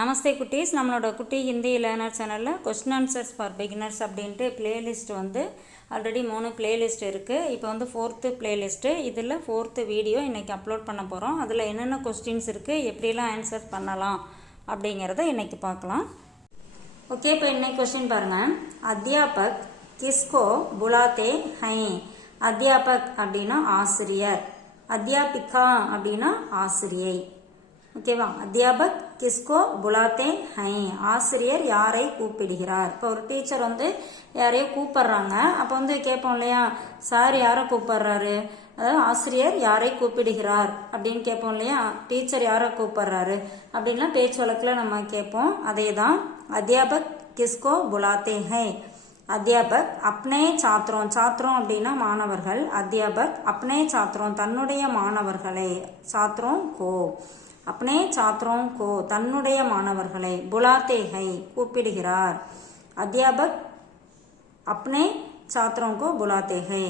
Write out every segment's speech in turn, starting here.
நமஸ்தே குட்டீஸ், நம்மளோட குட்டி ஹிந்தி லேர்னர் சேனலில் கொஸ்டின் ஆன்சர்ஸ் ஃபார் பிகினர்ஸ் அப்படின்ட்டு பிளேலிஸ்ட் ஆல்ரெடி 3 பிளேலிஸ்ட் இருக்குது. இப்போ 4th பிளேலிஸ்ட்டு. இதில் 4th வீடியோ இன்றைக்கி அப்லோட் பண்ண போகிறோம். அதில் என்னென்ன கொஸ்டின்ஸ் இருக்குது, எப்படிலாம் ஆன்சர் பண்ணலாம் அப்படிங்கிறத இன்றைக்கி பார்க்கலாம். ஓகே, இப்போ இன்னைக்கு கொஸ்டின் பாருங்கள். அத்தியாபக் கிஸ்கோ புலாத்தே ஹை. அத்தியாபக் அப்படின்னா ஆசிரியர், அத்தியாபிகா அப்படின்னா ஆசிரியை. ஓகேவா? அத்தியாபக் கிஸ்கோ புலாத்தே ஹை. ஆசிரியர் யாரை கூப்பிடுகிறார். இப்போ ஒரு டீச்சர் யாரையோ கூப்பிடுறாங்க. அப்போ கேட்போம் இல்லையா, சார் யாரை கூப்பிடுறாரு, அதாவது ஆசிரியர் யாரை கூப்பிடுகிறார் அப்படின்னு கேட்போம் இல்லையா. டீச்சர் யாரை கூப்பிடுறாரு அப்படின்லாம் பேச்சு வழக்கில் நம்ம கேட்போம். அதே தான் அத்தியாபக் கிஸ்கோ புலாத்தே ஹை. அத்தியாபக் அப்னே சாத்திரம், சாத்திரம் அப்படின்னா மாணவர்கள். அத்தியாபக் அப்னே சாத்திரம் தன்னுடைய மாணவர்களை, சாத்திரம் கோ, அப்னே சாத்திரம் கோ தன்னுடைய மாணவர்களை, புலாத்தே ஹை கூப்பிடுகிறார். அத்தியாபக் அப்னே சாத்திரம் கோ புலாத்தே ஹை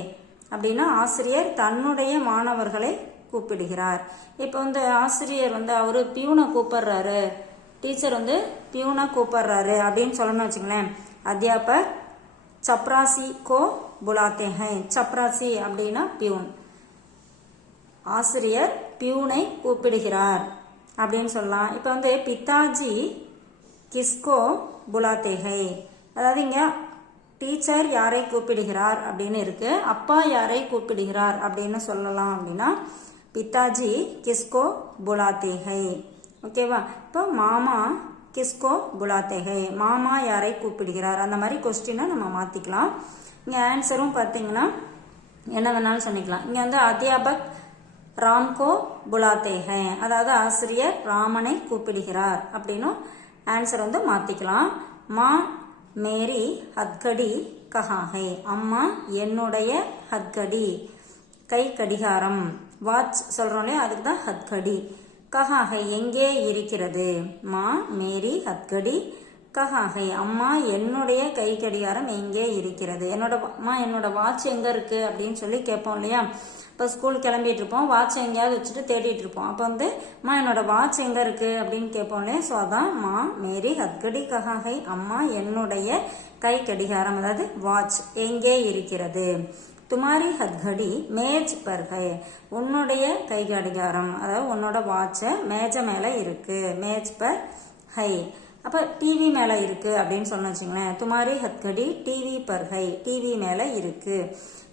அப்படின்னா ஆசிரியர் தன்னுடைய மாணவர்களை கூப்பிடுகிறார். இப்போ ஆசிரியர் அவரு பியூனை கூப்பிடுறாரு, டீச்சர் பியூனை கூப்பிடுறாரு அப்படின்னு சொல்லணும்னு வச்சுங்களேன். அத்தியாபக் சப்ராசி கோ புலாத்தே ஹை. சப்ராசி அப்படின்னா பியூன். ஆசிரியர் பியூனை கூப்பிடுகிறார் அப்படின்னு சொல்லலாம். இப்போ பிதாஜி கிஸ்கோ புலாத்தே ஹை. அதாவது இங்க டீச்சர் யாரை கூப்பிடுகிறார் அப்படின்னு இருக்கு. அப்பா யாரை கூப்பிடுகிறார் அப்படின்னு சொல்லலாம். அப்படின்னா பிதாஜி கிஸ்கோ புலாத்தே ஹை. ஓகேவா? இப்போ மாமா கிஸ்கோ புலாத்தே ஹை, மாமா யாரை கூப்பிடுகிறார். அந்த மாதிரி கொஸ்டினை நம்ம மாத்திக்கலாம். இங்க ஆன்சரும் பார்த்தீங்கன்னா என்ன வேணாலும் சொல்லிக்கலாம். இங்க அத்தியாபக் ராம்கோ புலாத்தே ஹை, அதாவது ஆசிரியர் ராமனை கூப்பிடுகிறார் அப்படின்னு ஆன்சர் மாத்திக்கலாம். மா மேரி ஹத்கடி கஹா ஹை. அம்மா என்னுடைய ஹத்கடி கை கடிகாரம், வாட்ச் சொல்றோம் இல்லையா, அதுக்கு தான் ஹத்கடி. கஹா ஹை எங்கே இருக்கிறது. மா மேரி ஹத்கடி கஹா ஹை, அம்மா என்னுடைய கை கடிகாரம் எங்கே இருக்கிறது. என்னோட வாட்ச் எங்க இருக்கு அப்படின்னு சொல்லி கேட்போம் இல்லையா. இப்போ ஸ்கூல் கிளம்பிட்டு இருப்போம், வாட்ச் எங்கேயாவது வச்சுட்டு தேடிட்டு இருப்போம். அப்போ மா என்னோட வாட்ச் எங்க இருக்கு அப்படின்னு கேட்போம் இல்லையா. ஸோ அதான் மா மேரி ஹத்கடி கஹா ஹை, அம்மா என்னுடைய கை கடிகாரம் அதாவது வாட்ச் எங்கே இருக்கிறது. துமாரி ஹத்கடி மேஜ் பர் ஹை, உன்னுடைய கை கடிகாரம் அதாவது உன்னோட வாட்ச மேஜ மேல இருக்கு. மேஜ் பர் ஹை அப்ப டிவி மேல இருக்கு அப்படின்னு சொன்ன வச்சுங்களேன். துமாரி ஹத்கடி டிவி பர் ஹை, டிவி மேல இருக்கு.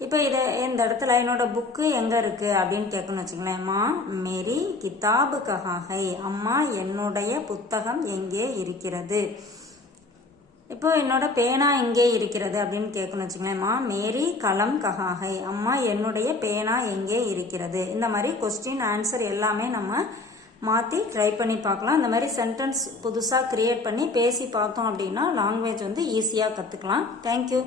இப்போ இந்த இடத்துல என்னோட புக்கு எங்க இருக்கு அப்படின்னு கேட்கணும்னு வச்சுங்களேன். மா மேரி கிதாபு கஹா ஹை, அம்மா என்னுடைய புத்தகம் எங்கே இருக்கிறது. இப்போ என்னோட பேனா எங்கே இருக்கிறது அப்படின்னு கேட்கணும் வச்சுங்களேன். மா மேரி கலம் கஹா ஹை, அம்மா என்னுடைய பேனா எங்கே இருக்கிறது. இந்த மாதிரி கொஸ்டின் ஆன்சர் எல்லாமே நம்ம மாற்றி ட்ரை பண்ணி பார்க்கலாம். இந்த மாதிரி சென்டென்ஸ் புதுசாக கிரியேட் பண்ணி பேசி பார்த்தோம் அப்படின்னா லாங்குவேஜ் ஈஸியாக கற்றுக்கலாம். தேங்க்யூ.